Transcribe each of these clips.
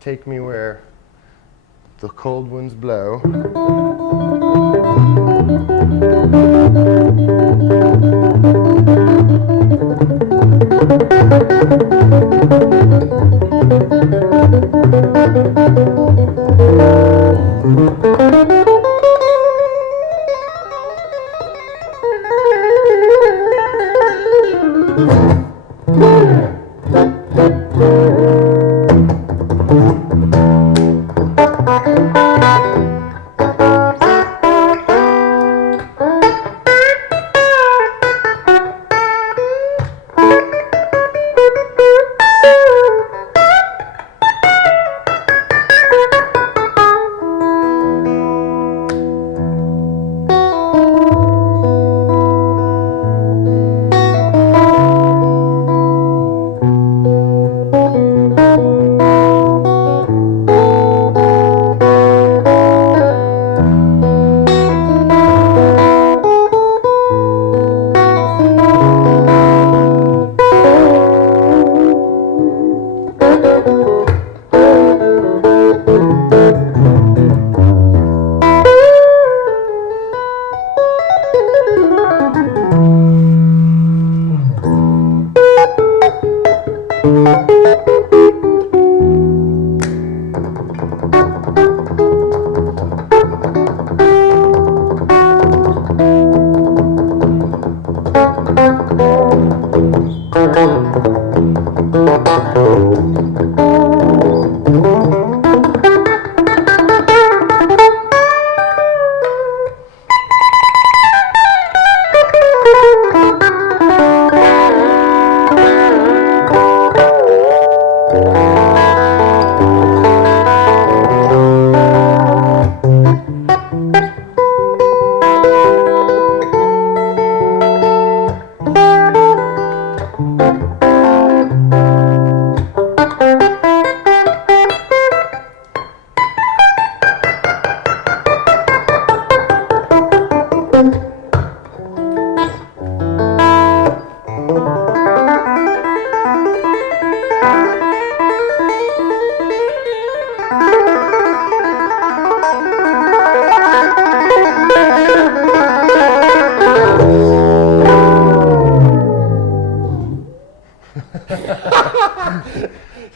Take Me Where the Cold Winds Blow.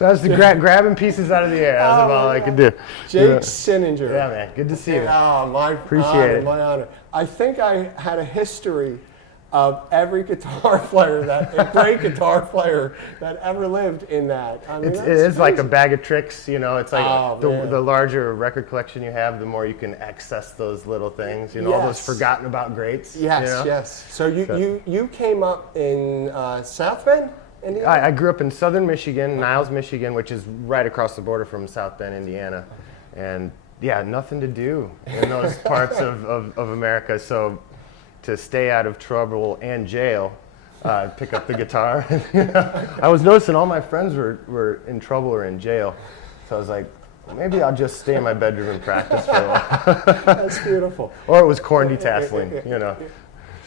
So that's the grabbing pieces out of the air. That's about all I could do. Jake Cinninger. Yeah, man. Good to see you. Appreciate it. My honor. I think I had a history of every guitar player a great guitar player that ever lived in that. I mean, it is like a bag of tricks, you know. It's like the larger record collection you have, the more you can access those little things, you know, all those forgotten about greats. Yes, you know? yes. So you came up in South Bend, Indiana? I grew up in southern Michigan, Niles, Michigan, which is right across the border from South Bend, Indiana. And yeah, nothing to do in those parts of America. So to stay out of trouble and jail, pick up the guitar. I was noticing all my friends were in trouble or in jail. So I was like, maybe I'll just stay in my bedroom and practice for a while. That's beautiful. Or it was corn detasseling, you know.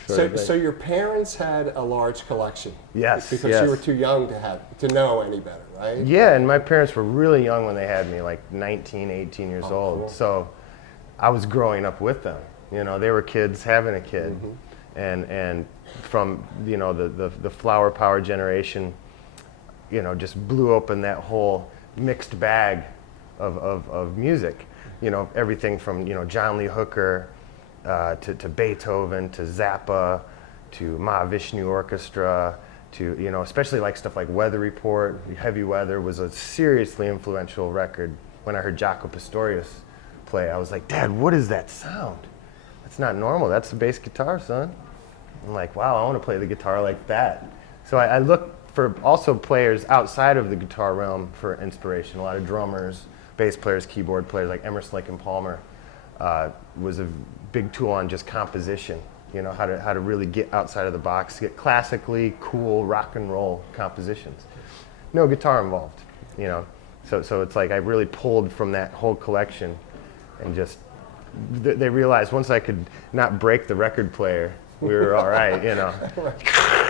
So your parents had a large collection. Yes. Because you were too young to know any better, right? Yeah, and my parents were really young when they had me, like 19, 18 years old. Cool. So I was growing up with them. You know, they were kids having a kid. Mm-hmm. And from, you know, the flower power generation, you know, just blew open that whole mixed bag of music. You know, everything from, you know, John Lee Hooker, to Beethoven, to Zappa, to Mahavishnu Orchestra, to, you know, especially like stuff like Weather Report. Heavy Weather was a seriously influential record. When I heard Jaco Pastorius play, I was like, Dad, what is that sound? That's not normal. That's the bass guitar, son. I'm like, wow, I want to play the guitar like that. So I look for also players outside of the guitar realm for inspiration. A lot of drummers, bass players, keyboard players like Emerson, Lake and Palmer was a big tool on just composition. You know, how to really get outside of the box, get classically cool rock and roll compositions. No guitar involved, you know. So it's like I really pulled from that whole collection, and just they realized once I could not break the record player, we were all right, you know.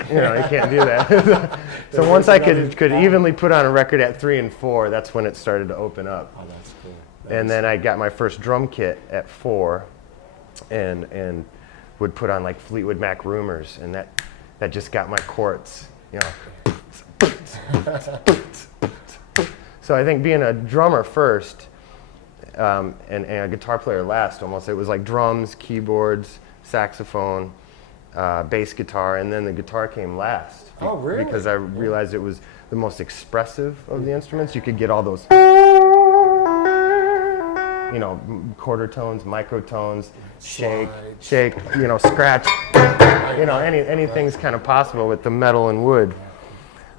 You know, you can't do that. So once I could evenly put on a record at 3 and 4, that's when it started to open up. Oh, that's cool. And then I got my first drum kit at 4, and would put on like Fleetwood Mac Rumors, and that just got my quartz, you know. So I think being a drummer first, and a guitar player last, almost, it was like drums, keyboards, saxophone, bass guitar, and then the guitar came last. Oh, really? Because I realized it was the most expressive of the instruments. You could get all those, you know, quarter tones, microtones, shake, you know, scratch, you know, anything's kind of possible with the metal and wood.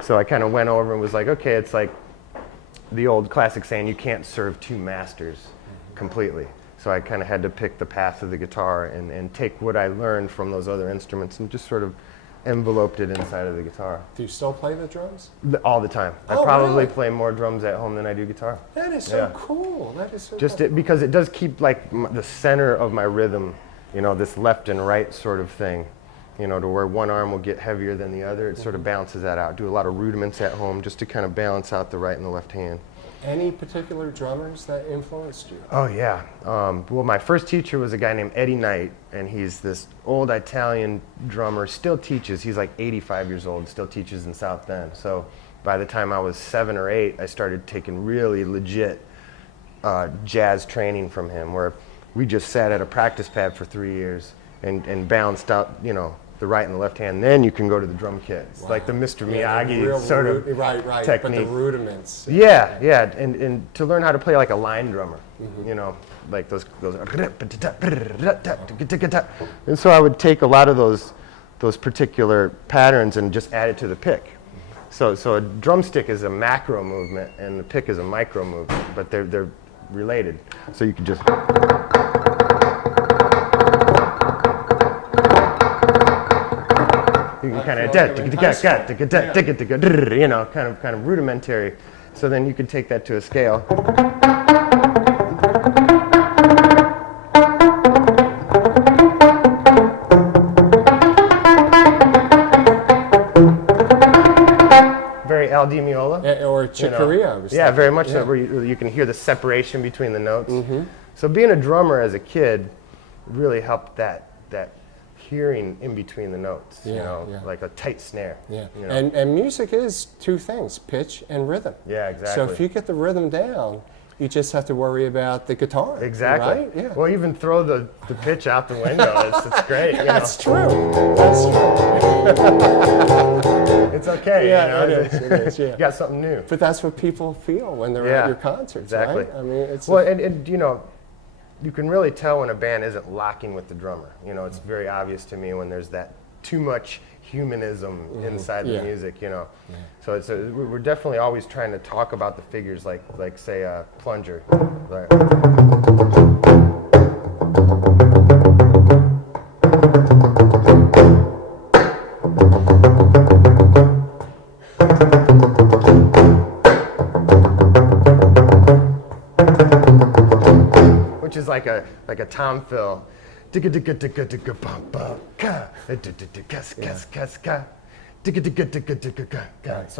So I kind of went over and was like, okay, it's like the old classic saying, you can't serve two masters completely. So I kind of had to pick the path of the guitar and take what I learned from those other instruments and just sort of enveloped it inside of the guitar. Do you still play the drums? All the time. Oh, I probably really? play more drums at home than I do guitar. That is so cool. That is so Just cool. because it does keep like the center of my rhythm, you know, this left and right sort of thing, you know, to where one arm will get heavier than the other. It sort of balances that out. Do a lot of rudiments at home just to kind of balance out the right and the left hand. Any particular drummers that influenced you? Oh, yeah. Well, my first teacher was a guy named Eddie Knight, and he's this old Italian drummer, still teaches. He's like 85 years old, still teaches in South Bend. So by the time I was 7 or 8, I started taking really legit jazz training from him, where we just sat at a practice pad for 3 years and balanced out, you know, the right and the left hand. Then you can go to the drum kit. It's like the Mr. Miyagi sort of technique. But the rudiments. Yeah, yeah, and to learn how to play like a line drummer, you know, like those. And so I would take a lot of those particular patterns and just add it to the pick. So a drumstick is a macro movement and the pick is a micro movement, but they're related. So you can just. You can kind of, you know, kind of rudimentary. So then you could take that to a scale. Very Al Di Meola. Or Chicoria. You know. Yeah, very much so, where you can hear the separation between the notes. So being a drummer as a kid really helped that hearing in between the notes, you know, like a tight snare. Yeah, you know? and music is two things, pitch and rhythm. Yeah, exactly. So if you get the rhythm down, you just have to worry about the guitar. Exactly. Right? Yeah. Well, even throw the pitch out the window. It's great. You That's know? true. That's true. It's okay. Yeah, you know? it is. Yeah. You got something new. But that's what people feel when they're at your concerts, exactly. right? I mean, it's well, and you know, you can really tell when a band isn't locking with the drummer. You know, it's very obvious to me when there's that too much humanism inside the music. You know, so we're definitely always trying to talk about the figures, like say a plunger. Right. Which is like a tom fill. So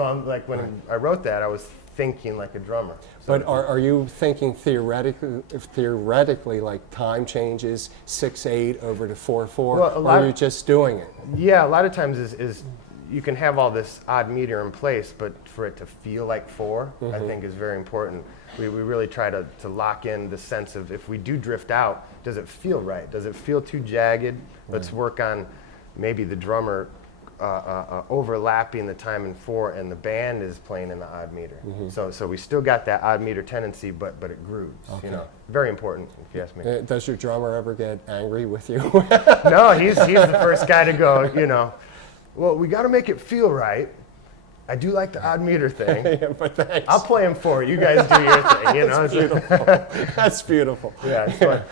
I'm like, when I wrote that, I was thinking like a drummer. So but are you thinking theoretically like time changes 6/8 over to 4/4, or are you just doing it? Yeah, a lot of times is you can have all this odd meter in place, but for it to feel like 4, I think is very important. We really try to lock in the sense of, if we do drift out, does it feel right? Does it feel too jagged? Let's work on maybe the drummer overlapping the time in 4 and the band is playing in the odd meter. So we still got that odd meter tendency, but it grooves. You know, very important if you ask me. Does your drummer ever get angry with you? No, he's the first guy to go, you know, well, we got to make it feel right. I do like the odd meter thing. Yeah, but thanks. I'll play him for you. You guys do your thing. You know, That's beautiful. That's beautiful. Yeah, it's fun.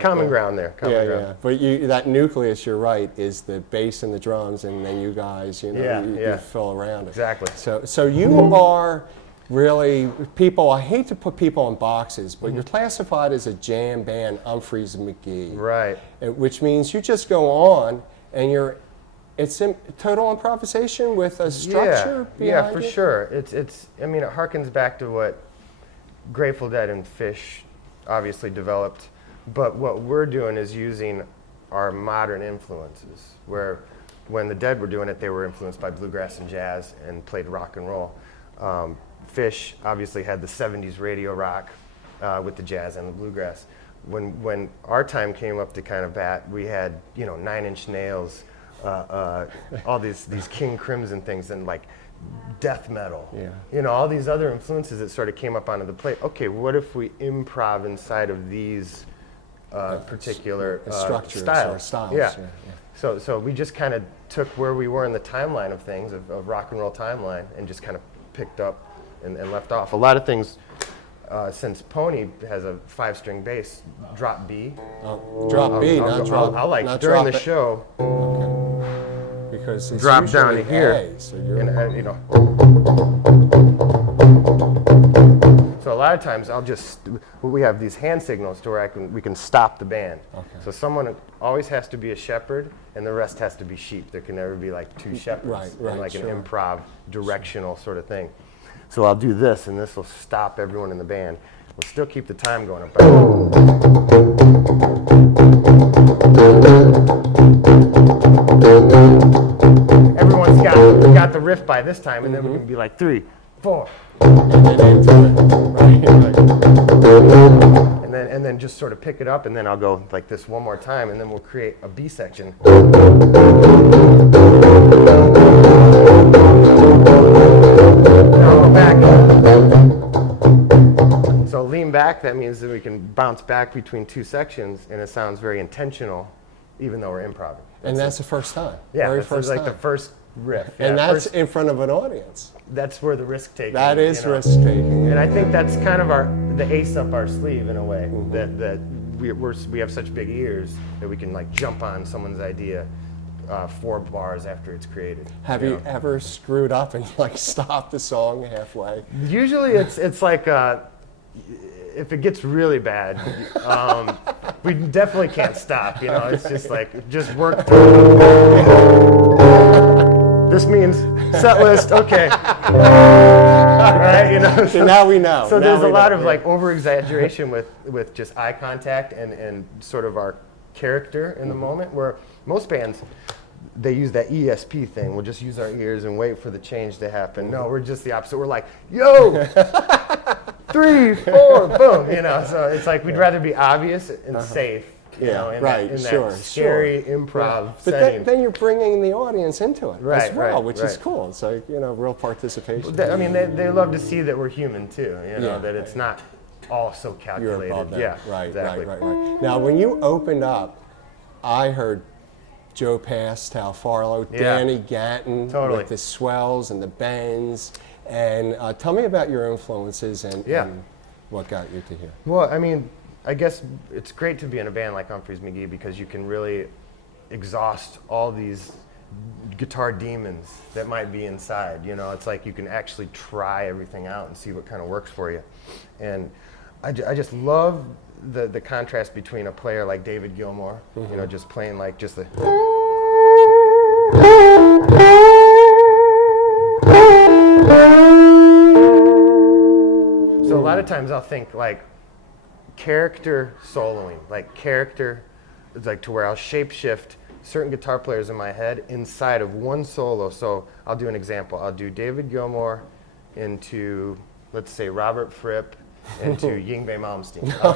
Common ground there. Common ground. Yeah. But that nucleus, you're right, is the bass and the drums, and then you guys, you know, you fill around it. Exactly. So you are really people. I hate to put people in boxes, but you're classified as a jam band, Umphreys McGee. Right. Which means you just go on and you're It's total improvisation with a structure Yeah, behind for it? sure. It's. I mean, it harkens back to what Grateful Dead and Fish obviously developed, but what we're doing is using our modern influences. Where when the Dead were doing it, they were influenced by bluegrass and jazz and played rock and roll. Fish obviously had the '70s radio rock with the jazz and the bluegrass. When our time came up to kind of bat, we had 9 Inch Nails. All these King Crimson things and like death metal, all these other influences that sort of came up onto the plate. Okay, what if we improv inside of these particular structures styles? or styles? Yeah. So we just kind of took where we were in the timeline of things, of rock and roll timeline, and just kind of picked up and left off. A lot of things, since Pony has a 5-string bass, drop B. Drop B, not drop. I'll like not during drop the it. show. Okay. Because it's Drop usually down to here, A, so you're So a lot of times we have these hand signals to where we can stop the band. Okay. So someone always has to be a shepherd and the rest has to be sheep. There can never be like 2 shepherds Right, in like sure. an improv directional sort of thing. So I'll do this and this will stop everyone in the band. We'll still keep the time going. Everyone's got the riff by this time, and then we can be like 3, 4, and then into it. Right. and then just sort of pick it up, and then I'll go like this one more time, and then we'll create a B section. Now I'll go back. So lean back. That means that we can bounce back between 2 sections, and it sounds very intentional, even though we're improvising. And that's the first time. Yeah, Very that's first like time. the first riff. And Yeah, that's in front of an audience. that's where the risk taking. That is risk taking. And I think that's kind of the ace up our sleeve in a way, that we have such big ears that we can like jump on someone's idea 4 bars after it's created. Have you ever screwed up and like stopped the song halfway? Usually it's like if it gets really bad, we definitely can't stop. It's just like just work through. This means set list. Okay. Right. So now we know. So Now there's a we lot know. of like over exaggeration with just eye contact and sort of our character in the moment, where most bands they use that ESP thing. We'll just use our ears and wait for the change to happen. No, we're just the opposite. We're like, yo, 3, 4, boom. So it's like we'd rather be obvious and safe. In that scary improv But setting. then you're bringing the audience into it as well, which is right. cool. It's like, real participation. They love to see that we're human too, that it's not all so You're calculated. above that. Yeah, Right, exactly. right. Now, when you opened up, I heard Joe Pastow, Farlow, Danny Gatton Totally. with the swells and the bends. And tell me about your influences and what got you to here. Well, I mean, I guess it's great to be in a band like Umphreys McGee because you can really exhaust all these guitar demons that might be inside. It's like you can actually try everything out and see what kind of works for you. And I just love the contrast between a player like David Gilmour, just playing like just the. So a lot of times I'll think like character soloing, like character, it's like to where I'll shapeshift certain guitar players in my head inside of one solo. So I'll do an example. I'll do David Gilmour into, let's say, Robert Fripp into Yngwie Malmsteen. I'll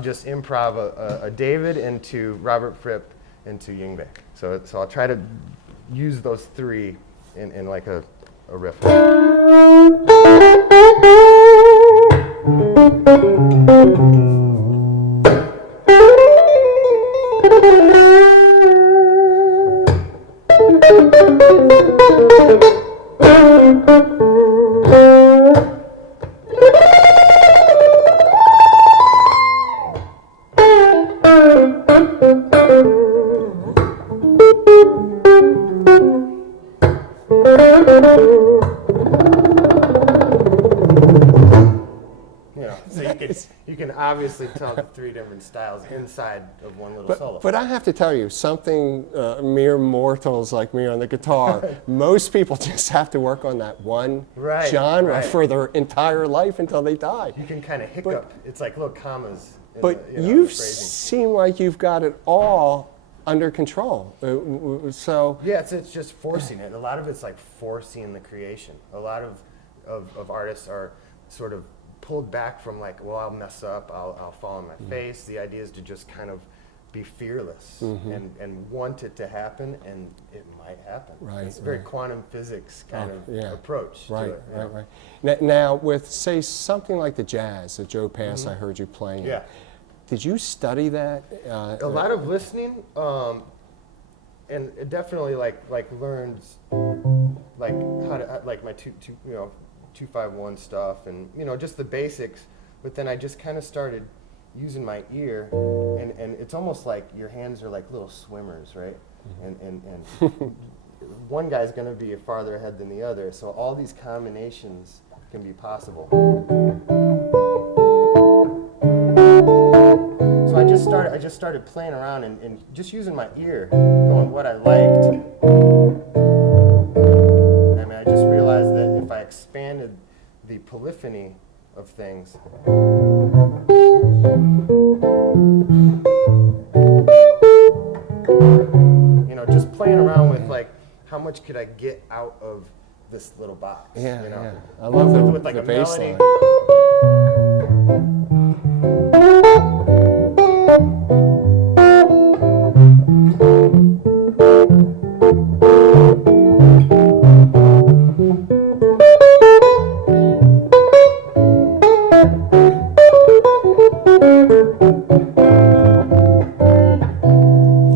just improv a David into Robert Fripp into Yngwie. So I'll try to use those 3 in like a riff. you can obviously tell the three different styles inside of one little solo. But I have to tell you, something mere mortals like me on the guitar, most people just have to work on that one genre for their entire life until they die. You can kind of hiccup. It's like little commas. But you seem like you've got it all under control. So yeah, it's just forcing it. A lot of it's like forcing the creation. A lot of artists are sort of pulled back from like, well, I'll mess up, I'll fall on my face. The idea is to just kind of be fearless and want it to happen, and it might happen. Right. It's a very quantum physics kind of approach to it. Right. Now, with, say, something like the jazz that Joe Pass, I heard you playing. Yeah. Did you study that? A lot of listening, and it definitely like learned like how to like my 251 stuff, and just the basics. But then I just kind of started using my ear, and it's almost like your hands are like little swimmers, right? And one guy's going to be farther ahead than the other, so all these combinations can be possible. So I just started playing around and just using my ear, going what I liked. I mean, I just realized that if I expanded the polyphony of things, just playing around with like how much could I get out of this little box? Yeah. I love with like the a bass melody. line.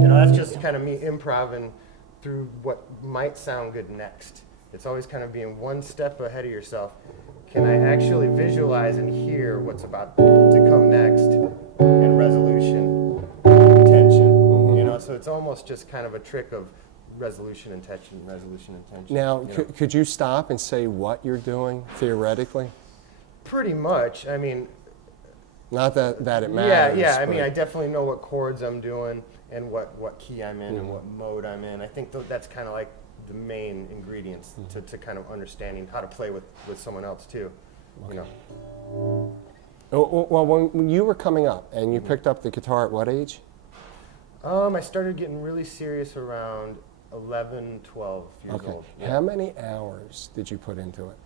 That's just kind of me improvising through what might sound good next. It's always kind of being one step ahead of yourself. Can I actually visualize and hear what's about to come next in resolution, tension? So it's almost just kind of a trick of resolution and tension, resolution and tension. Now, could you stop and say what you're doing theoretically? Pretty much. I mean, not that it matters. Yeah. I mean, I definitely know what chords I'm doing and what key I'm in and what mode I'm in. I think that's kind of like the main ingredients to kind of understanding how to play with someone else too. Well, when you were coming up and you picked up the guitar at what age? I started getting really serious around 11, 12 years old. Yeah. How many hours did you put into it?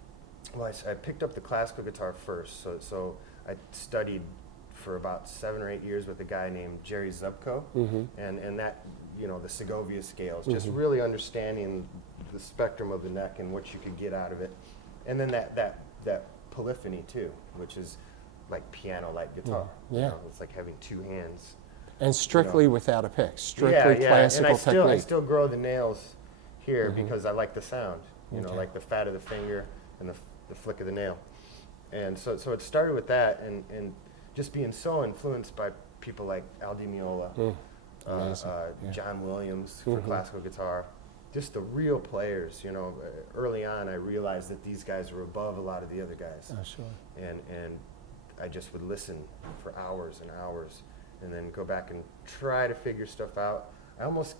Well, I picked up the classical guitar first, so I studied for about 7 or 8 years with a guy named Jerry Zupko, and that, the Segovia scales, just really understanding the spectrum of the neck and what you could get out of it, and then that polyphony too, which is like piano-like guitar. It's like having two hands. And strictly without a pick, strictly classical and technique. I still grow the nails here because I like the sound, like the fat of the finger and the flick of the nail. And so it started with that, and just being so influenced by people like Al Di Meola, John Williams for classical guitar, just the real players. Early on I realized that these guys were above a lot of the other guys. Oh, sure. And I just would listen for hours and hours, and then go back and try to figure stuff out. I almost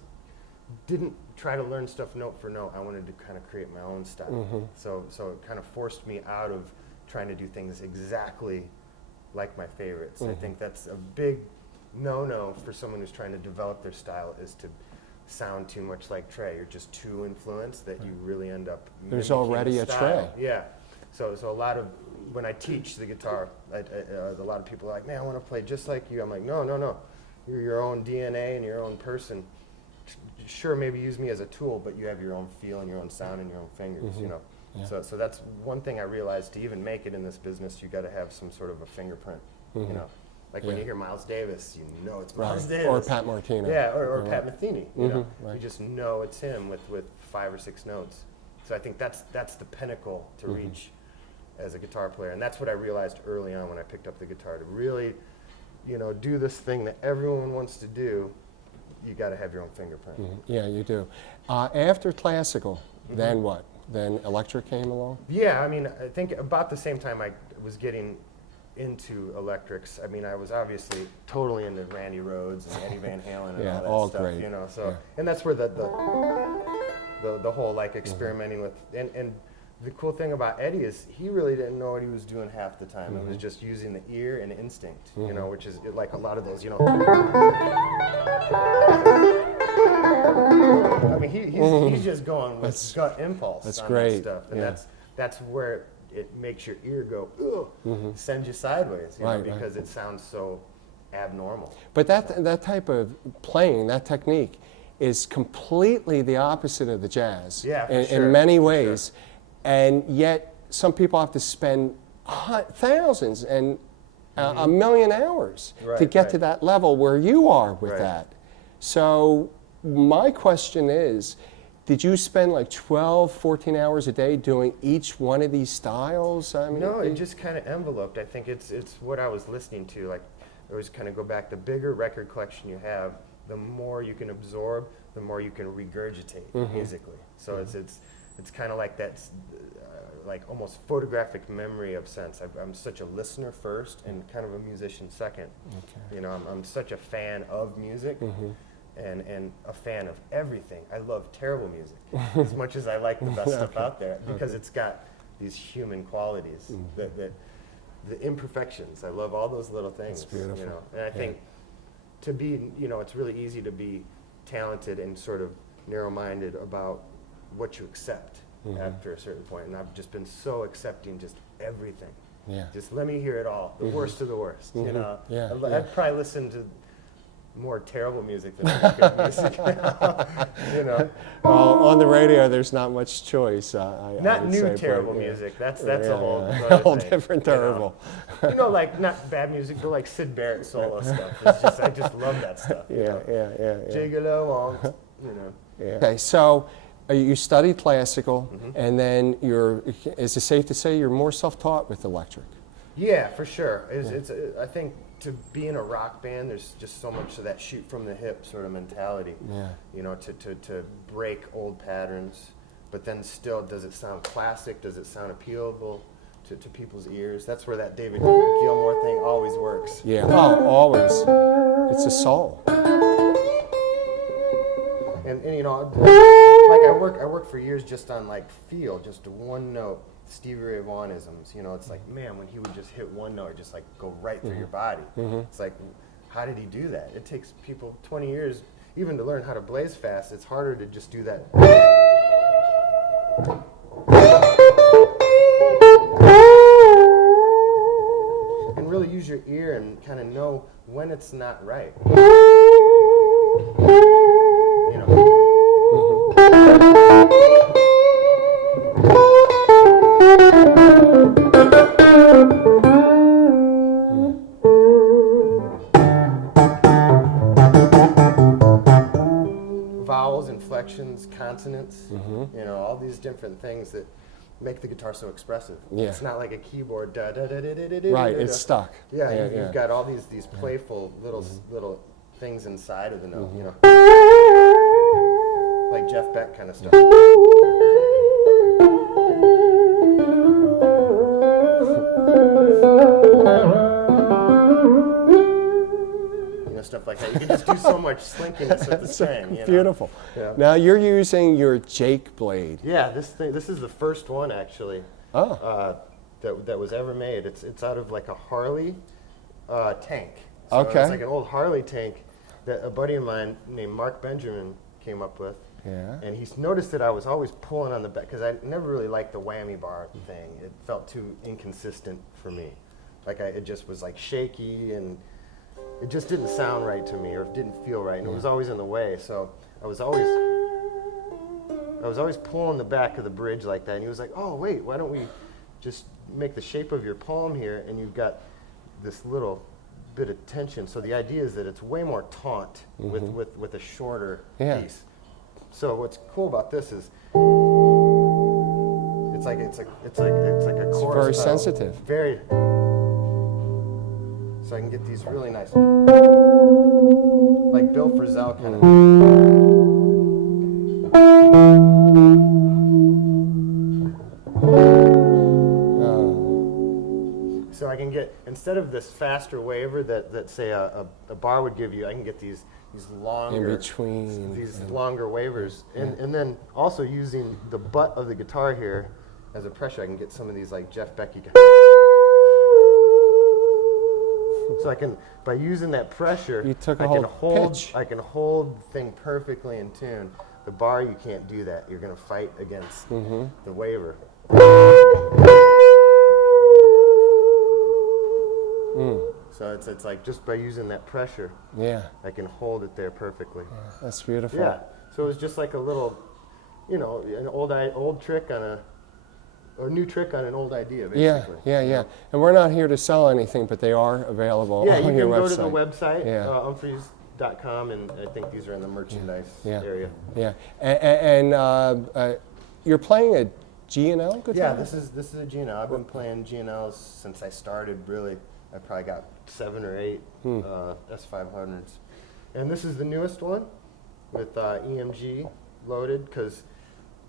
didn't try to learn stuff note for note. I wanted to kind of create my own style. So it kind of forced me out of trying to do things exactly like my favorites. I think that's a big no-no for someone who's trying to develop their style, is to sound too much like Trey. You're just too influenced that you really end up There's mimicking already the a style. Trey. Yeah. So a lot of, when I teach the guitar, a lot of people are like, man, I want to play just like you. I'm like, no. You're your own DNA and your own person. Sure, maybe use me as a tool, but you have your own feel and your own sound and your own fingers, Yeah. So that's one thing I realized. To even make it in this business, you got to have some sort of a fingerprint, Like when you hear Miles Davis, it's Miles Davis. Or Pat Martino. Yeah, or Pat Metheny, Right. You just know it's him with 5 or 6 notes. So I think that's the pinnacle to reach as a guitar player. And that's what I realized early on when I picked up the guitar. To really, do this thing that everyone wants to do, you got to have your own fingerprint. Yeah, you do. After classical, then what? Then electric came along? Yeah, I mean, I think about the same time I was getting into electrics. I mean, I was obviously totally into Randy Rhoads and Eddie Van Halen and Yeah, all all that stuff, great. you know. So, and that's where the whole like experimenting with, and the cool thing about Eddie is he really didn't know what he was doing half the time. It was just using the ear and instinct, you know, which is like a lot of those, you know. I mean, he's just going with gut impulse. That's on great. That stuff, and that's where it makes your ear go, ugh, sends you sideways, you know, because it sounds so abnormal. But that type of playing, that technique, is completely the opposite of the jazz in many ways. And yet, some people have to spend thousands and a million hours to get to that level where you are with that. So my question is, did you spend like 12, 14 hours a day doing each one of these styles? I mean, no, it just kind of enveloped. I think it's what I was listening to. Like, I always kind of go back, the bigger record collection you have, the more you can absorb, the more you can regurgitate musically. So it's kind of like that, like almost photographic memory of sense. I'm such a listener first and kind of a musician second. You know, I'm such a fan of music and a fan of everything. I love terrible music as much as I like the best stuff out there because it's got these human qualities, the imperfections. I love all those little things. That's beautiful. You know, and I think to be, you know, it's really easy to be talented and sort of narrow-minded about what you accept after a certain point. And I've just been so accepting just everything. Just let me hear it all, the worst of the worst, you know. I'd probably listen to more terrible music than good music, you know. Well, on the radio, there's not much choice. Not new terrible music. That's a whole thing, different terrible. You know, like not bad music, but like Sid Barrett solo stuff. It's just, I just love that stuff. Yeah. Gigolo, you know. Okay, so you studied classical, and then is it safe to say you're more self-taught with electric? Yeah, for sure. I think to be in a rock band, there's just so much of that shoot from the hip sort of mentality. You know, to break old patterns, but then still, does it sound classic? Does it sound appealable to people's ears? That's where that David Gilmour thing always works. Yeah, always. It's a soul. And you know, like I worked for years just on like feel, just one note. Stevie Ray Vaughan-isms, you know, it's like, man, when he would just hit one note, just like go right through your body. It's like, how did he do that? It takes people 20 years even to learn how to blaze fast. It's harder to just do that. And really use your ear and kind of know when it's not right. You know. Vowels, inflections, consonants, you know, all these different things that make the guitar so expressive. It's not like a keyboard. Da, da, da, da, da, da, right, da, da. it's stuck. You've got all these playful little things inside of the note, you know, like Jeff Beck kind of stuff. Stuff like that. You can just do so much slinkiness with the string. You know? Beautiful. Now you're using your Jake blade. Yeah, this is the first one actually that was ever made. It's out of like a Harley tank. So it's like an old Harley tank that a buddy of mine named Mark Benjamin came up with. And he's noticed that I was always pulling on the back because I never really liked the whammy bar thing. It felt too inconsistent for me. Like it just was like shaky and it just didn't sound right to me, or it didn't feel right, and it was always in the way. So I was always pulling the back of the bridge like that. And he was like, "Oh, wait, why don't we just make the shape of your palm here, and you've got this little bit of tension." So the idea is that it's way more taut with a shorter piece. So what's cool about this is it's like a chorus. It's very sensitive. Very. So I can get these really nice, like Bill Frisell kind of. So I can get, instead of this faster waver that say a bar would give you, I can get these longer, in between, these longer wavers, and then also using the butt of the guitar here as a pressure, I can get some of these like Jeff Becky. So I can, by using that pressure, I can hold the thing perfectly in tune. The bar, you can't do that. You're going to fight against the waver. So it's like just by using that pressure, I can hold it there perfectly. That's beautiful. Yeah. So it was just like a little, an old trick on a new trick on an old idea, basically. Yeah. And we're not here to sell anything, but they are available on your website. Yeah, you can go to the website, Umphreys.com, and I think these are in the merchandise area. Yeah. And you're playing a G&L guitar? Yeah, this is a G&L. I've been playing G&Ls since I started, really. I probably got 7 or 8 S500s. And this is the newest one with EMG loaded, because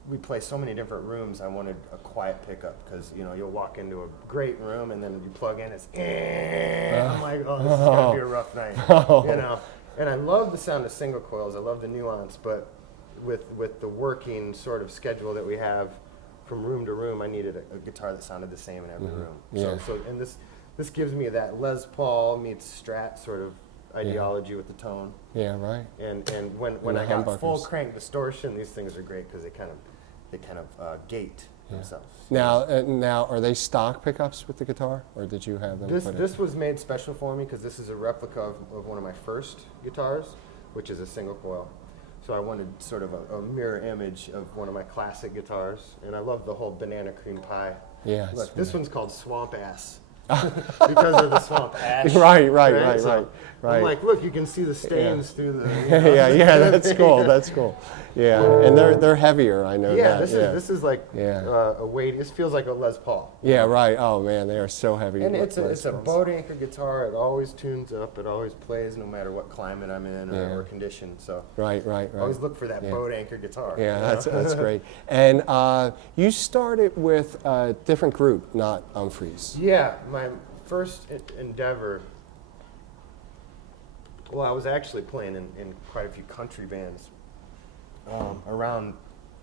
we play so many different rooms. I wanted a quiet pickup, because you'll walk into a great room and then you plug in, it's I'm like, oh, this is gonna be a rough night, And I love the sound of single coils. I love the nuance, but with the working sort of schedule that we have from room to room, I needed a guitar that sounded the same in every room. So and this gives me that Les Paul meets Strat sort of ideology with the tone. Yeah, right. And when I got full crank distortion, these things are great because they kind of gate themselves. Now, are they stock pickups with the guitar, or did you have them? This was made special for me because this is a replica of one of my first guitars, which is a single coil. So I wanted sort of a mirror image of one of my classic guitars, and I love the whole banana cream pie. Yeah. Look, this one's called Swamp Ass. Because of the swamp ash. Right. I'm like, look, you can see the stains through the. That's cool. That's cool. Yeah, and they're heavier. I know that. This is like a weight. This feels like a Les Paul. Yeah, right. Oh man, they are so heavy. And it's a boat anchor guitar. It always tunes up. It always plays no matter what climate I'm in or condition. So right. Always look for that boat anchor guitar. Yeah, that's great. And you started with a different group, not Umphreys. Yeah, my first endeavor. Well, I was actually playing in quite a few country bands around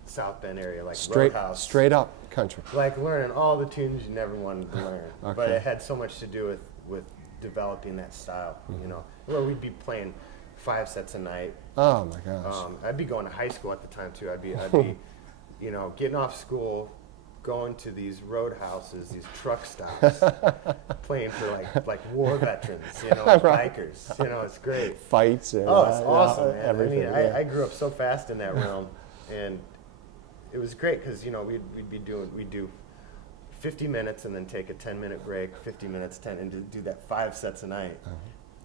South Bend area, like Roadhouse. Straight up country. Like learning all the tunes you never wanted to learn. But it had so much to do with developing that style, where we'd be playing 5 sets a night. Oh my gosh. I'd be going to high school at the time too. I'd be getting off school, going to these roadhouses, these truck stops, playing for like war veterans, bikers. It's great. Fights and it's awesome, man. everything. I grew up so fast in that realm, and it was great because we'd do 50 minutes and then take a 10-minute break, 50 minutes, 10, and do that 5 sets a night,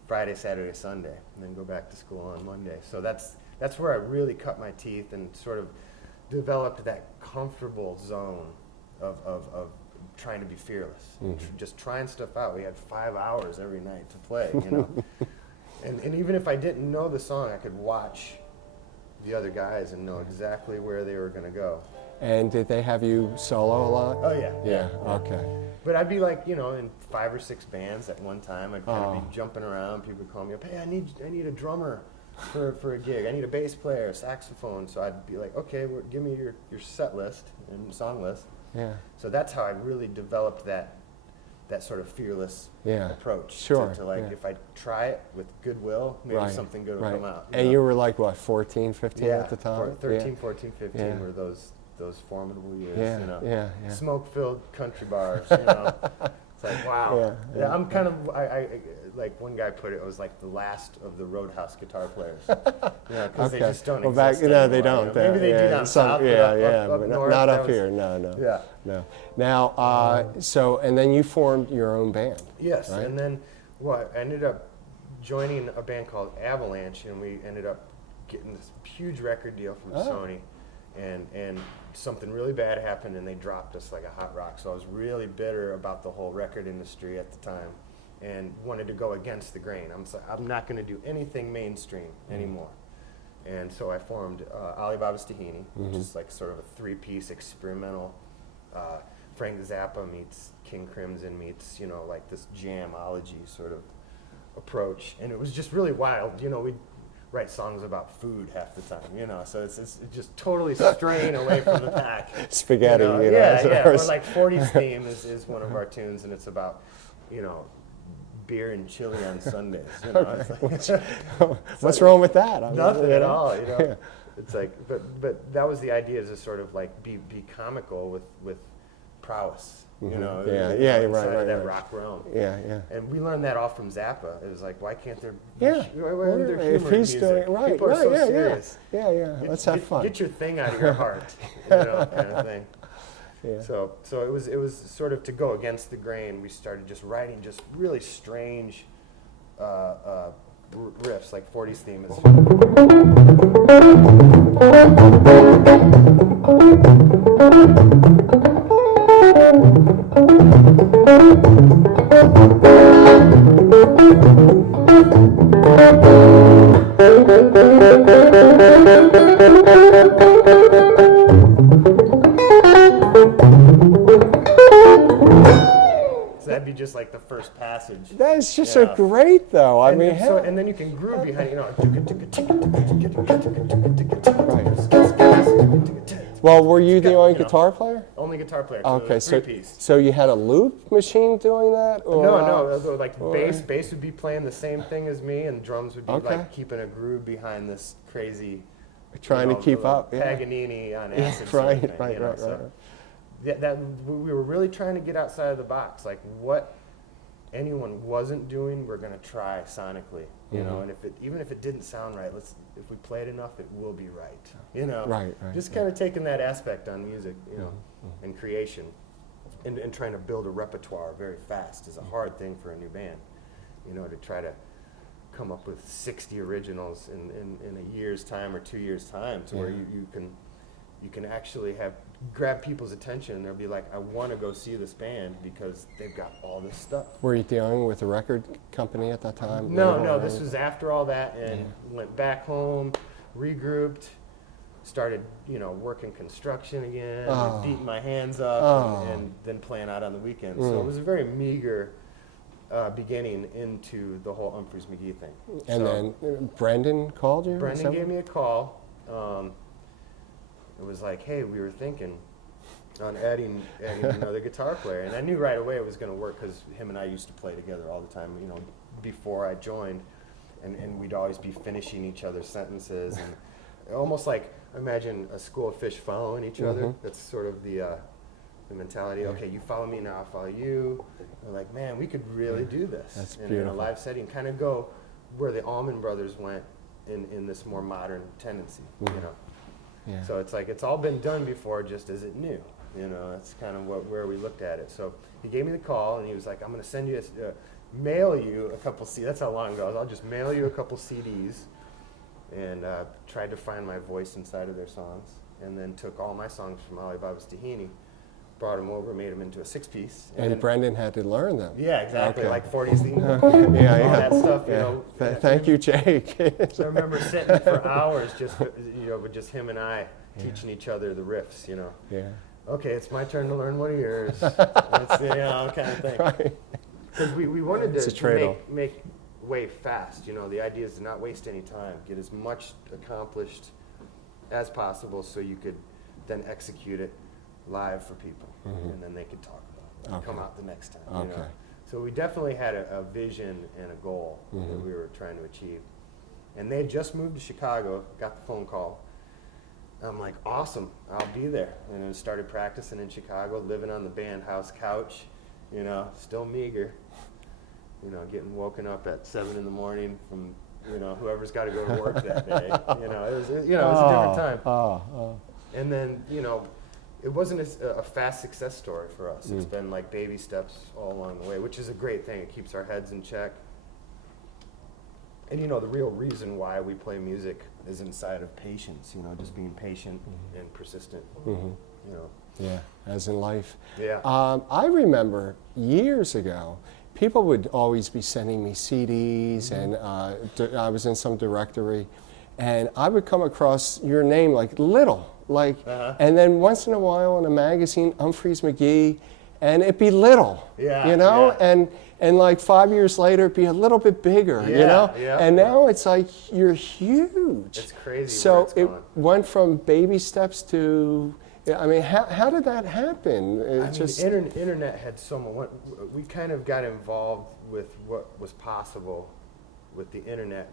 Friday, Saturday, Sunday, and then go back to school on Monday. So that's where I really cut my teeth and sort of developed that comfortable zone of trying to be fearless, just trying stuff out. We had 5 hours every night to play, and even if I didn't know the song, I could watch the other guys and know exactly where they were going to go. And did they have you solo a lot? Oh yeah. Yeah. Okay. But I'd be like, in 5 or 6 bands at one time. I'd kind of be jumping around. People would call me up. Hey, I need a drummer for a gig. I need a bass player, a saxophone. So I'd be like, okay, give me your set list and song list. Yeah. So that's how I really developed that sort of fearless approach. Sure. To if I try it with goodwill, maybe something good will come out. And you were like, what, 14, 15 at the time? 13, 14, 15 were those formidable years. Yeah. Smoke-filled country bars. It's like, wow. Yeah. I'm kind of, I like one guy put it was like the last of the Roadhouse guitar players. Because they just don't exist anymore. They don't. Maybe they do down south, but north, not up here. No. Now, so, and then you formed your own band. Yes, right? and then I ended up joining a band called Avalanche, and we ended up getting this huge record deal from Sony, and something really bad happened, and they dropped us like a hot rock. So I was really bitter about the whole record industry at the time, and wanted to go against the grain. I'm not going to do anything mainstream anymore. And so I formed Alibaba's Tahini, which is like sort of a 3-piece experimental Frank Zappa meets King Crimson meets, you know, like this jamology sort of approach. And it was just really wild. You know, we'd write songs about food half the time, you know, so it's just totally straying away from the pack. Spaghetti, you know. Yeah. Or like 40s Theme is one of our tunes, and it's about, you know, beer and chili on Sundays. You know? Okay. What's wrong with that? Nothing at all, you know. Yeah. It's like, but that was the idea, is to sort of like be comical with prowess, you know. Right. That rock realm. Yeah. And we learned that all from Zappa. It was like, why can't there? Yeah. Why isn't there humor if he's in music? doing it right, People are so yeah, serious. Yeah. Let's have fun. Get your thing out of your heart, you know, kind of thing. Yeah. So it was sort of to go against the grain. We started just writing just really strange riffs, like 40s Theme is. That'd be just like the first passage. That is just so great, though. I mean, and then you can groove behind it, you know. Right. Well, were you the only guitar player? Only guitar player. Okay, three-piece. So you had a loop machine doing that? Or, no. Like bass would be playing the same thing as me, and drums would be like keeping a groove behind this crazy. Trying to keep up. Paganini on acid. Right. That we were really trying to get outside of the box, like what anyone wasn't doing, we're going to try sonically, you know. And even if it didn't sound right, if we play it enough, it will be right, you know. Right. Just kind of taking that aspect on music, you know, and creation, and trying to build a repertoire very fast is a hard thing for a new band, you know, to try to come up with 60 originals in a year's time or 2 years' time, to where you can actually grab people's attention, and they'll be like, I want to go see this band because they've got all this stuff. Were you dealing with a record company at that time? No, this was after all that, and went back home, regrouped, started, you know, working construction again, beating my hands up, and then playing out on the weekends. So it was a very meager beginning into the whole Umphreys McGee thing. And then Brendan called you? Brendan gave me a call. It was like, hey, we were thinking on adding another guitar player, and I knew right away it was going to work because him and I used to play together all the time, you know, before I joined, and we'd always be finishing each other's sentences, and almost like, imagine a school of fish following each other. That's sort of the mentality. Okay, you follow me, now I'll follow you. We're like, man, we could really do this. That's in beautiful. a live setting, kind of go where the Allman Brothers went in this more modern tendency, you know. Yeah. So it's like it's all been done before, just as it new. You know, that's kind of where we looked at it. So he gave me the call, and he was like, I'm going to send you, mail you a couple CDs. That's how long ago it was. I'll just mail you a couple CDs, and tried to find my voice inside of their songs, and then took all my songs from Alibaba's Tahini, brought them over, made them into a 6-piece. And Brendan had to learn them. Yeah, exactly, like 40s Theme, all that stuff, you know. Thank you, Jake. So I remember sitting for hours just, you know, with just him and I teaching each other the riffs, you know. Yeah. Okay, it's my turn to learn one of yours. It's, you know, kind of thing. Right. Because we wanted It's a to trade-off. make way fast, you know. The idea is to not waste any time, get as much accomplished as possible so you could then execute it live for people, and then they could talk about it and come out the next time. You know? So we definitely had a vision and a goal that we were trying to achieve. And they had just moved to Chicago, got the phone call. I'm like, awesome, I'll be there. And then started practicing in Chicago, living on the band house couch, you know, still meager, you know, getting woken up at 7 in the morning from, you know, whoever's got to go to work that day. You know, it was a different time. And then, you know, it wasn't a fast success story for us. It's been like baby steps all along the way, which is a great thing. It keeps our heads in check. And you know, the real reason why we play music is inside of patience, you know, just being patient and persistent, you know. Yeah, as in life. Yeah. I remember years ago, people would always be sending me CDs, and I was in some directory, and I would come across your name like Little, like, and then once in a while in a magazine, Umphreys McGee, and it'd be little, you know, and like 5 years later, it'd be a little bit bigger, you know, and now it's like you're huge. It's crazy. So it went from baby steps to, I mean, how did that happen? Internet had so much. We kind of got involved with what was possible with the internet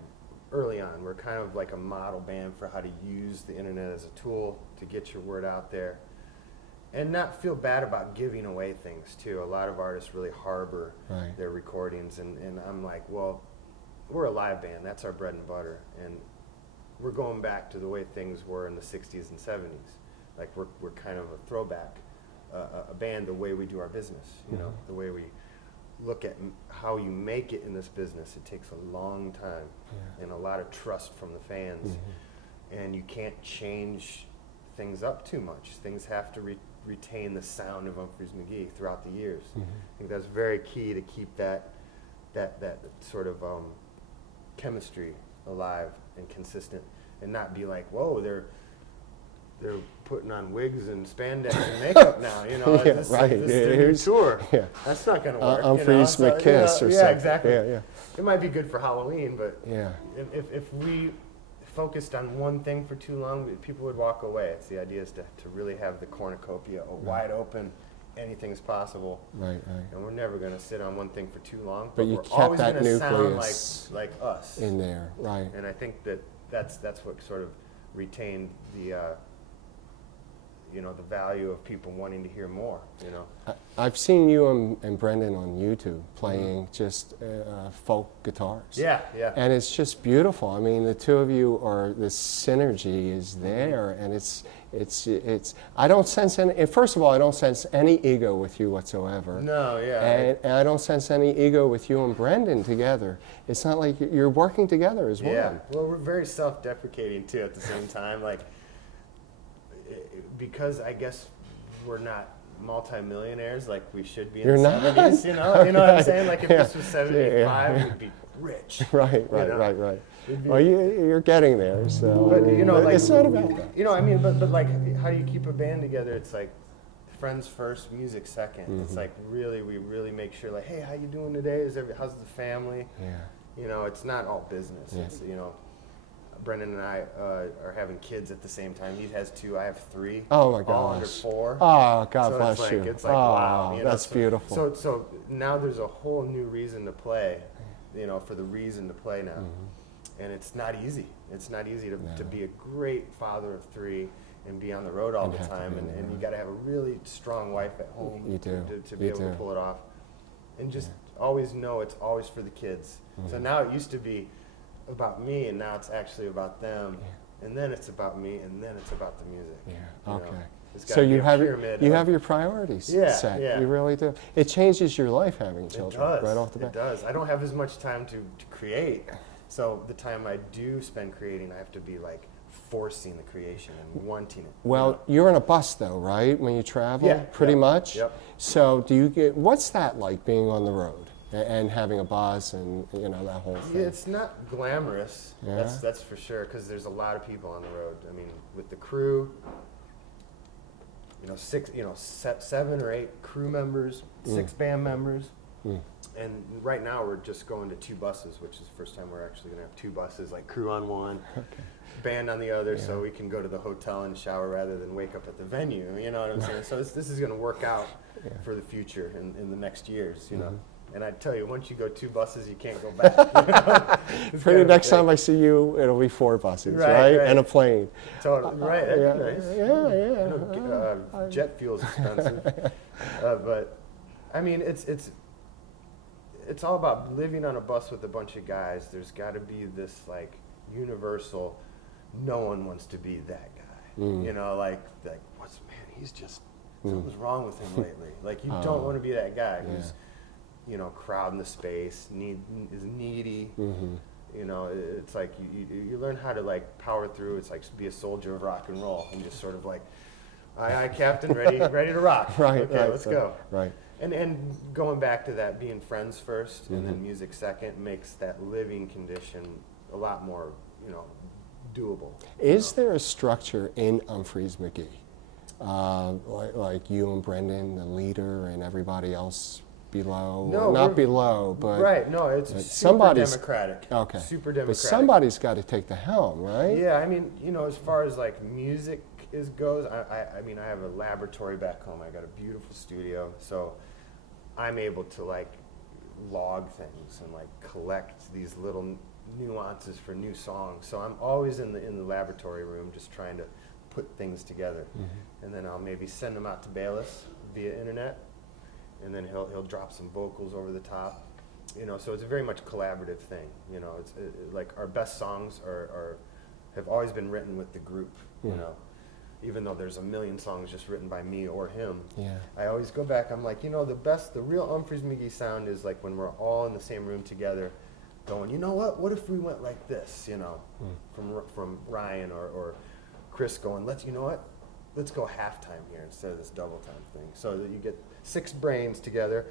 early on. We're kind of like a model band for how to use the internet as a tool to get your word out there. And not feel bad about giving away things, too. A lot of artists really harbor their recordings, and I'm like, well, we're a live band. That's our bread and butter. And we're going back to the way things were in the 60s and 70s. Like, we're kind of a throwback, a band, the way we do our business, you know, the way we look at how you make it in this business. It takes a long time and a lot of trust from the fans. And you can't change things up too much. Things have to retain the sound of Umphreys McGee throughout the years. I think that's very key to keep that sort of chemistry alive and consistent, and not be like, whoa, they're putting on wigs and spandex and makeup now, you know. This is their new tour. That's not going to work. Umphreys McGee or something. Yeah, exactly. It might be good for Halloween, but if we focused on one thing for too long, people would walk away. It's the idea is to really have the cornucopia wide open. Anything's possible. And we're never going to sit on one thing for too long. But we're always going to sound like us in there, And I think that's what sort of retained the you know, the value of people wanting to hear more, you know. I've seen you and Brendan on YouTube playing just folk guitars. And it's just beautiful. I mean, the two of you are, the synergy is there, and it's I don't sense any, first of all, I don't sense any ego with you whatsoever. No, And I don't sense any ego with you and Brendan together. It's not like you're working together as one. Well, we're very self-deprecating too at the same time, like, because I guess we're not multi-millionaires like we should be in the 70s, you know what I'm saying? Like if this was 75, we'd be rich. Right. Well, you're getting there, so but, you know, like, it's not about that. You know, I mean, but like, how do you keep a band together? It's like friends first, music second. It's like we really make sure, like, hey, how you doing today? How's the family? You know, it's not all business. It's, you know, Brendan and I are having kids at the same time. He has 2, I have 3. Oh my gosh. All under 4. Oh, God bless you. It's like, wow. You know, that's beautiful. So now there's a whole new reason to play, you know, for the reason to play now. And it's not easy. It's not easy to be a great father of 3 and be on the road all the time. And you got to have a really strong wife at home to be able to pull it off. And just always know it's always for the kids. So now it used to be about me, and now it's actually about them, and then it's about me, and then it's about the music. So you have your priorities set. You really do. It changes your life having children right off the bat. It does. I don't have as much time to create, so the time I do spend creating, I have to be like forcing the creation and wanting it. Well, you're on a bus though, right? When you travel, pretty much. So do you get? What's that like, being on the road? And having a bus, and you know, that whole thing. It's not glamorous. That's for sure, because there's a lot of people on the road. I mean, with the crew, you know, 7 or 8 crew members, 6 band members, and right now we're just going to 2 buses, which is the first time we're actually going to have 2 buses, like crew on one, band on the other, so we can go to the hotel and shower rather than wake up at the venue. You know what I'm saying? So this is going to work out for the future in the next years. You know. And I tell you, once you go 2 buses, you can't go back. You know? For the next time I see you, it'll be 4 buses, right? And a plane. Totally, right. That'd be nice. You know, jet fuel's expensive, but I mean, it's all about living on a bus with a bunch of guys. There's got to be this like universal. No one wants to be that guy. You know, like he's just something's wrong with him lately. Like you don't want to be that guy who's, you know, crowding the space, is needy. You know, it's like you learn how to like power through. It's like be a soldier of rock and roll, and just sort of like, aye, Captain, ready to rock. Let's go. And going back to that, being friends first and then music second makes that living condition a lot more, you know, doable. Is there a structure in Umphreys McGee? like you and Brendan, the leader, and everybody else below? No, not below, but right. No, it's super somebody's democratic. Okay, Super democratic. but somebody's got to take the helm, right? Yeah, I mean, you know, as far as like music goes, I mean, I have a laboratory back home. I got a beautiful studio, so I'm able to like log things and like collect these little nuances for new songs. So I'm always in the laboratory room, just trying to put things together, and then I'll maybe send them out to Bayless via internet, and then he'll drop some vocals over the top. You know, so it's a very much collaborative thing. You know, it's like our best songs have always been written with the group. You know, even though there's a million songs just written by me or him. Yeah. I always go back. I'm like, you know, the real Umphreys McGee sound is like when we're all in the same room together, going, you know what if we went like this? You know, from Ryan or Chris going, let's go halftime here instead of this double time thing. So that you get 6 brains together.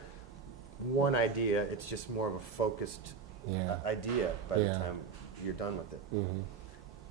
One idea, it's just more of a focused idea by the time you're done with it.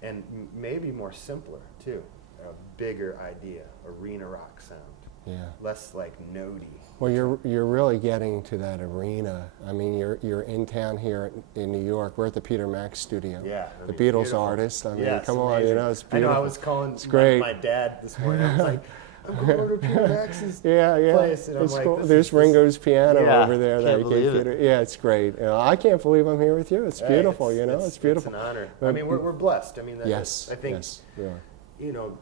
And maybe more simpler too, a bigger idea, arena rock sound, less like notey. Well, you're really getting to that arena. I mean, you're in town here in New York. We're at the Peter Mac studio. Yeah, the Beatles beautiful. Artist. I mean, come on, amazing. You know, it's beautiful. I know. I was calling my dad this morning. I was like, I'm going over to Peter Mac's place, and I'm like, cool. There's Ringo's piano over there. Can't believe it. Yeah, it's great. You know, I can't believe I'm here with you. It's beautiful. You know, it's beautiful. It's an honor. I mean, we're blessed. I mean, I think, you know,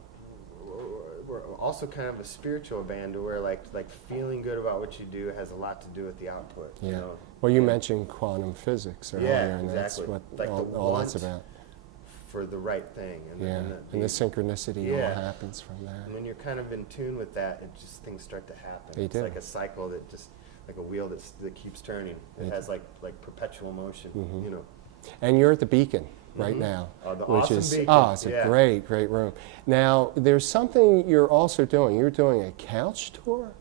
we're also kind of a spiritual band where like feeling good about what you do has a lot to do with the output. Yeah. You know? Well, you mentioned quantum physics earlier, and that's exactly. what like all that's about. For the right thing. And the synchronicity all happens from that. And when you're kind of in tune with that, things start to happen. They do. It's like a cycle that just, like a wheel that keeps turning. It has like perpetual motion, you know. And you're at the Beacon right now, which is Beacon. It's a great room. Now, there's something you're also doing. You're doing a couch tour,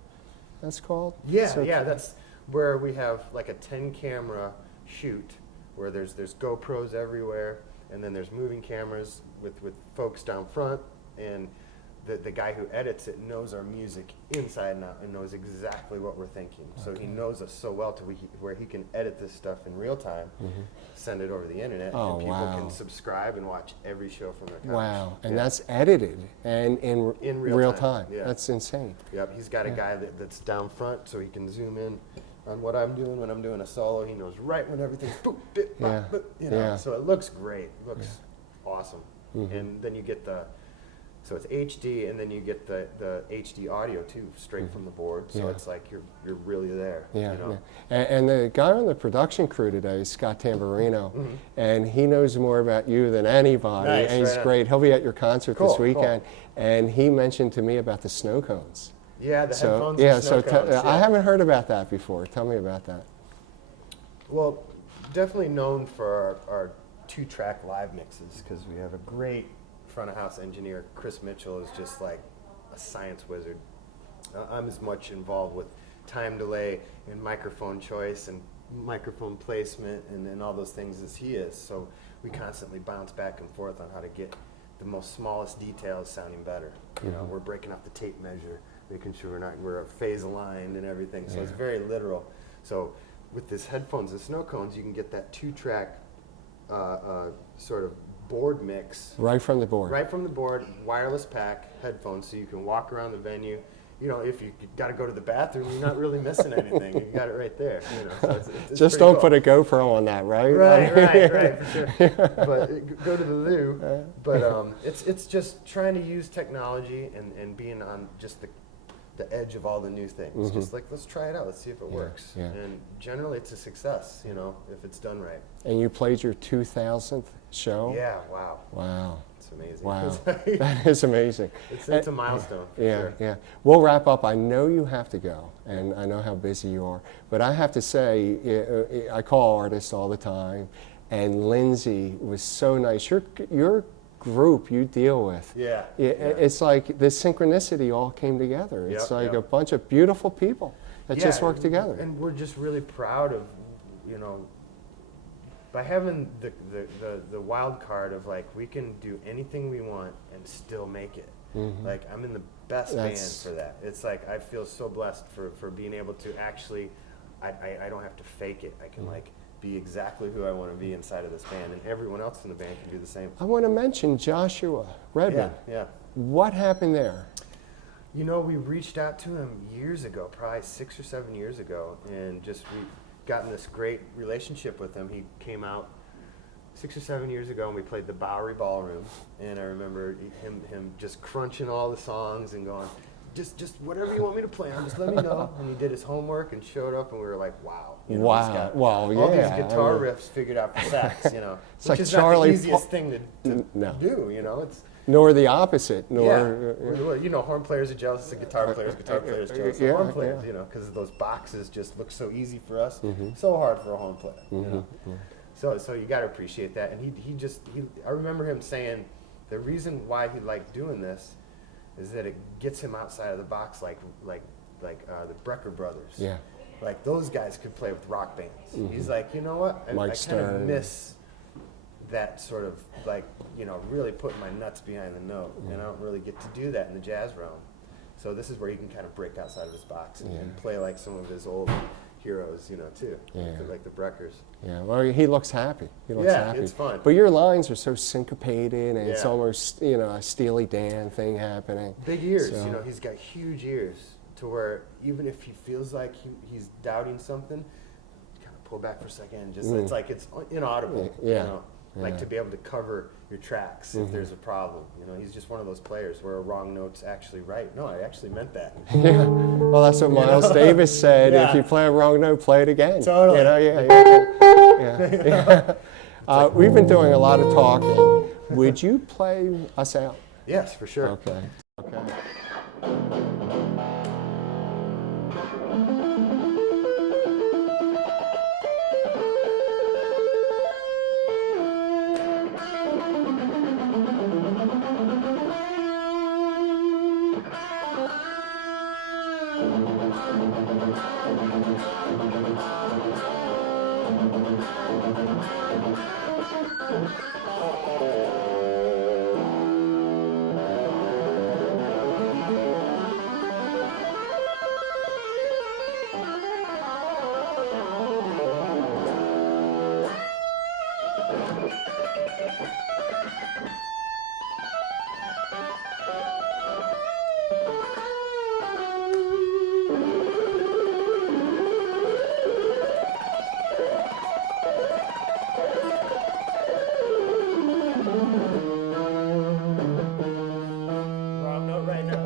that's called? That's where we have like a 10-camera shoot where there's GoPros everywhere, and then there's moving cameras with folks down front, and the guy who edits it knows our music inside and out and knows exactly what we're thinking. So he knows us so well to where he can edit this stuff in real time, send it over the internet, and people can subscribe and watch every show from their couch. Wow, and that's edited and in real time. Yeah. That's insane. Yep, he's got a guy that's down front so he can zoom in on what I'm doing when I'm doing a solo. He knows right when everything's boop, bip, bop, bip, you know. So it looks great. It looks awesome. And then you get so it's HD, and then you get the HD audio too, straight from the board. So it's like you're really there. You know? And the guy on the production crew today is Scott Tamburino, and he knows more about you than anybody. Nice, and he's great. He'll be at your concert this weekend, and he mentioned to me about the snow cones. Yeah, the headphones and snow cones. I haven't heard about that before. Tell me about that. Well, definitely known for our 2-track live mixes, because we have a great front of house engineer. Chris Mitchell is just like a science wizard. I'm as much involved with time delay and microphone choice and microphone placement and all those things as he is. So we constantly bounce back and forth on how to get the most smallest details sounding better. You know, we're breaking up the tape measure, making sure we're phase aligned and everything. So it's very literal. So with this headphones and snow cones, you can get that 2-track sort of board mix. Right from the board. Right from the board, wireless pack, headphones, so you can walk around the venue. You know, if you got to go to the bathroom, you're not really missing anything. You got it right there. You know, so it's just don't put a GoPro on that, right? Right, for sure. But go to the loo. But it's just trying to use technology and being on just the edge of all the new things. Just like, let's try it out. Let's see if it works. And generally, it's a success, you know, if it's done right. And you played your 2000th show? Yeah, wow. Wow. It's amazing. Wow. That is amazing. It's a milestone, for sure. We'll wrap up. I know you have to go, and I know how busy you are, but I have to say, I call artists all the time, and Lindsay was so nice. Your group you deal with, it's like the synchronicity all came together. It's like a bunch of beautiful people that just work together. And we're just really proud of, you know, by having the wild card of like, we can do anything we want and still make it. Like, I'm in the best band for that. It's like, I feel so blessed for being able to actually, I don't have to fake it. I can like be exactly who I want to be inside of this band, and everyone else in the band can do the same. I want to mention Joshua Redman. Yeah. What happened there? You know, we reached out to him years ago, probably 6 or 7 years ago, and just we've gotten this great relationship with him. He came out 6 or 7 years ago, and we played the Bowery Ballroom, and I remember him just crunching all the songs and going, just whatever you want me to play on, just let me know. And he did his homework and showed up, and we were like, wow. You know, he's got all these guitar riffs figured out for sax, you know. It's which like is Charlie not the easiest thing to do, you know. It's nor the opposite, you know, horn players are jealous of guitar players jealous of horn players, you know, because those boxes just look so easy for us, so hard for a horn player, you know. So you got to appreciate that. And he I remember him saying the reason why he liked doing this is that it gets him outside of the box, like the Brecker brothers. Yeah. Like, those guys could play with rock bands. He's like, you know what? I kind of miss that sort of, like, you know, really putting my nuts behind the note. And I don't really get to do that in the jazz realm. So this is where he can kind of break outside of his box and play like some of his old heroes, you know, too. Like the Breckers. Yeah, well, he looks happy. He looks happy. It's fun. But your lines are so syncopated, and it's almost, you know, a Steely Dan thing happening. Big ears, you know, he's got huge ears to where even if he feels like he's doubting something, kind of pull back for a second and just, it's like it's inaudible, you know, like to be able to cover your tracks if there's a problem. You know, he's just one of those players where a wrong note's actually right. No, I actually meant that. Yeah, well, that's what Miles Davis said. If you play a wrong note, play it again. Totally. You know, we've been doing a lot of talking. Would you play us out? Yes, for sure. Okay. Wrong note right now.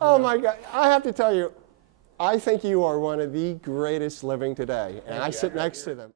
Oh my God! I have to tell you, I think you are one of the greatest living today, and I sit next to them.